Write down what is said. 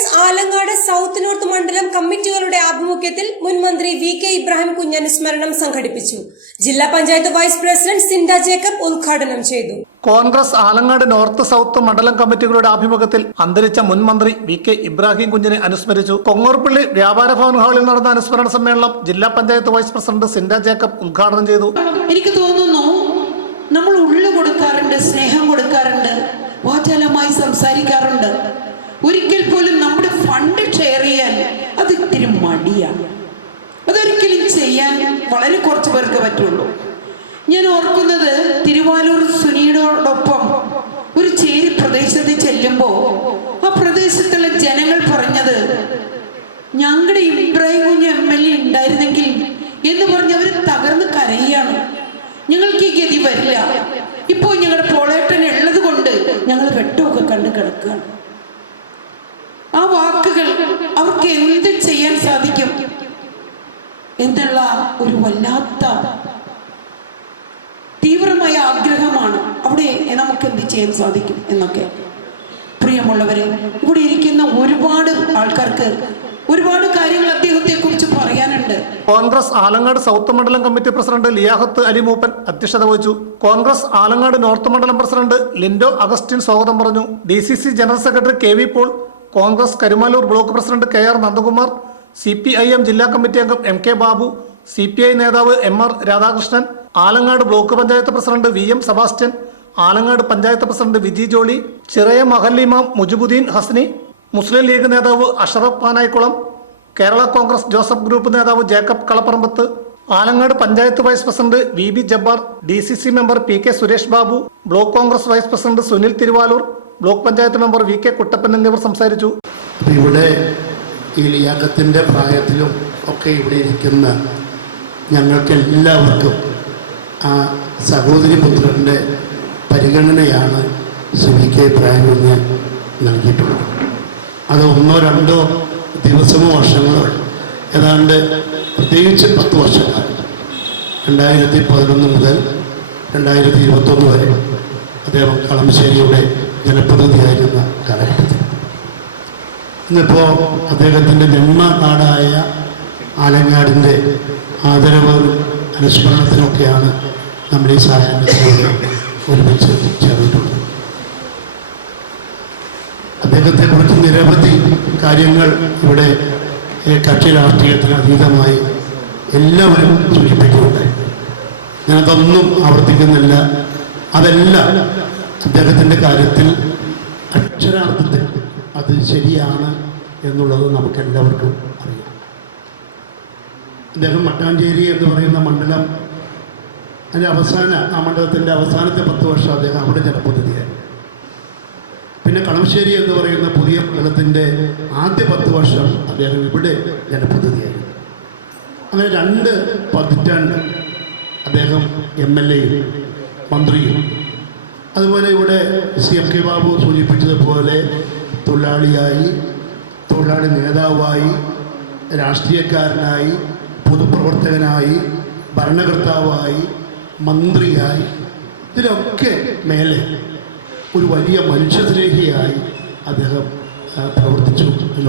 Congress Alangad south north മണ്ഡലം കമ്മിറ്റികളുടെ ആഭിമുഖ്യത്തിൽ മുൻ മന്ത്രി വി.കെ. ഇബ്രാഹിം കുഞ്ഞ് അനുസ്മരണം സംഘടിപ്പിച്ചു. ജില്ലാ പഞ്ചായത്ത് വൈസ് പ്രസിഡന്റ് സിൻഡ ജേക്കബ് ഉദ്ഘാടനം ചെയ്തു. കോൺഗ്രസ് ആലങ്ങാട് നോർത്ത് സൗത്ത് മണ്ഡലം കമ്മിറ്റികളുടെ ആഭിമുഖ്യത്തിൽ അന്തരിച്ച മുൻ മന്ത്രി വി.കെ. ഇബ്രാഹിം കുഞ്ഞിനെ അനുസ്മരിച്ചു. കൊങ്ങോർപ്പള്ളി വ്യാപാര ഭവൻ ഹാളിൽ നടന്ന അനുസ്മരണ സമ്മേളനം ജില്ലാ പഞ്ചായത്ത് വൈസ് പ്രസിഡന്റ് സിൻഡ ജേക്കബ് ഉദ്ഘാടനം ചെയ്തു. എനിക്ക് തോന്നുന്നു നമ്മൾ ഉള്ളു കൊടുക്കാറുണ്ട്, സ്നേഹം കൊടുക്കാറുണ്ട്, വാചാലമായി സംസാരിക്കാറുണ്ട്. ഒരിക്കൽ പോലും നമ്മുടെ ഫണ്ട് ഷെയർ ചെയ്യാൻ അത് ഇത്തിരി മടിയാണ്. അതൊരിക്കലും ചെയ്യാൻ വളരെ കുറച്ച് പേർക്ക് പറ്റുള്ളൂ. ഞാൻ ഓർക്കുന്നത് തിരുവാലൂർ സുനിയോടൊപ്പം ഒരു ചേരി പ്രദേശത്ത് ചെല്ലുമ്പോൾ ആ പ്രദേശത്തുള്ള ജനങ്ങൾ പറഞ്ഞത്, ഞങ്ങളുടെ ഇബ്രാഹിം കുഞ്ഞ് MLA ഉണ്ടായിരുന്നെങ്കിൽ എന്ന് പറഞ്ഞ് അവർ തകർന്ന് കരയാണ്. ഞങ്ങൾക്ക് ഈ ഗതി വരില്ല, ഇപ്പോൾ ഞങ്ങളുടെ പോളേട്ടൻ ഉള്ളത് കൊണ്ട് ഞങ്ങൾ വെട്ടമൊക്കെ കണ്ട് കിടക്കുകയാണ്. ആ വാക്കുകൾ അവർക്ക് എന്ത് ചെയ്യാൻ സാധിക്കും എന്നുള്ള ഒരു വല്ലാത്ത തീവ്രമായ ആഗ്രഹമാണ്. അവിടെ നമുക്ക് എന്ത് ചെയ്യാൻ സാധിക്കും എന്നൊക്കെ. പ്രിയമുള്ളവരെ, ഇവിടെ ഇരിക്കുന്ന ഒരുപാട് ആൾക്കാർക്ക് ഒരുപാട് കാര്യങ്ങൾ അദ്ദേഹത്തെ കുറിച്ച് പറയാനുണ്ട്. കോൺഗ്രസ് ആലങ്ങാട് സൗത്ത് മണ്ഡലം കമ്മിറ്റി പ്രസിഡന്റ് ലിയാഖത്ത് അലി മൂപ്പൻ അധ്യക്ഷത വഹിച്ചു. കോൺഗ്രസ് ആലങ്ങാട് നോർത്ത് മണ്ഡലം പ്രസിഡന്റ് ലിൻഡോ അഗസ്റ്റിൻ സ്വാഗതം പറഞ്ഞു. DCC general secretary KV Paul, Congress Karumalloor block president KR Nandakumar, CPIM ജില്ലാ കമ്മിറ്റി അംഗം MK ബാബു, CPI നേതാവ് MR Radhakrishnan, Alangad block panchayat president VM Sebastian, Alangad panchayat president Viji Jolly, Chiraya മഹല്ലിമാം മുജിബുദ്ദീൻ ഹസ്നി, മുസ്ലിം ലീഗ് നേതാവ് അഷറഫ് പാനായിക്കുളം, കേരള കോൺഗ്രസ് ജോസഫ് ഗ്രൂപ്പ് നേതാവ് Jacob Kalapparambath, Alangad panchayat vice president VB Jabbar, DCC member PK Suresh Babu, block Congress vice president Sunil Thiruvalur, block panchayat member VK Kuttappan എന്നിവർ സംസാരിച്ചു. ഇവിടെ ഈ ലിയാഖത്തിന്റെ പ്രായത്തിലും ഒക്കെ ഇവിടെ ഇരിക്കുന്ന ഞങ്ങൾക്ക് എല്ലാവർക്കും ആ സഹോദരി പുത്രൻ്റെ പരിഗണനയാണ് വി.കെ. ഇബ്രാഹിം കുഞ്ഞ് നൽകിയിട്ടുള്ളത്. അത് 1-2 ദിവസമോ വർഷങ്ങളോ, ഏതാണ്ട് പ്രത്യേകിച്ച് 10 വർഷങ്ങൾ, 2011 മുതൽ 2021 വരെ അദ്ദേഹം കളമശ്ശേരിയുടെ ജനപ്രതിനിധിയായിരുന്ന കാലഘട്ടത്തിൽ. ഇന്നിപ്പോൾ അദ്ദേഹത്തിൻ്റെ ജന്മനാടായ ആലങ്ങാടിൻ്റെ ആദരവ് അനുസ്മരണത്തിനൊക്കെയാണ് നമ്മൾ ഈ സായാഹ്നത്തിലൂടെ ഒരുമിച്ച് ചേർന്നിട്ടുള്ളത്. അദ്ദേഹത്തെക്കുറിച്ച് നിരവധി കാര്യങ്ങൾ ഇവിടെ കക്ഷി രാഷ്ട്രീയത്തിന് അതീതമായി എല്ലാവരും സൂചിപ്പിക്കുകയുണ്ടായി. ഞാനതൊന്നും ആവർത്തിക്കുന്നില്ല. അതെല്ലാം അദ്ദേഹത്തിൻ്റെ കാര്യത്തിൽ അക്ഷരാർത്ഥത്തിൽ അത് ശരിയാണ് എന്നുള്ളത് നമുക്കെല്ലാവർക്കും അറിയാം. അദ്ദേഹം മട്ടാഞ്ചേരി എന്ന് പറയുന്ന മണ്ഡലം, ആ മണ്ഡലത്തിൻ്റെ അവസാനത്തെ 10 വർഷം അദ്ദേഹം അവിടെ ജനപ്രതിനിധിയായി. പിന്നെ കളമശ്ശേരി എന്ന് പറയുന്ന പുതിയ മണ്ഡലത്തിൻ്റെ ആദ്യ 10 വർഷം അദ്ദേഹം ഇവിടെ ജനപ്രതിനിധിയായി. അങ്ങനെ 2 പതിറ്റാണ്ട് അദ്ദേഹം MLA-യും മന്ത്രിയും. അതുപോലെ ഇവിടെ CMK ബാബു സൂചിപ്പിച്ചതുപോലെ തൊഴിലാളിയായി, തൊഴിലാളി നേതാവായി, രാഷ്ട്രീയക്കാരനായി, പൊതുപ്രവർത്തകനായി, ഭരണകർത്താവായി, മന്ത്രിയായി, ഇതിലൊക്കെ മേലെ ഒരു വലിയ മനുഷ്യസ്നേഹിയായി അദ്ദേഹം പ്രവർത്തിച്ചു എന്നുള്ള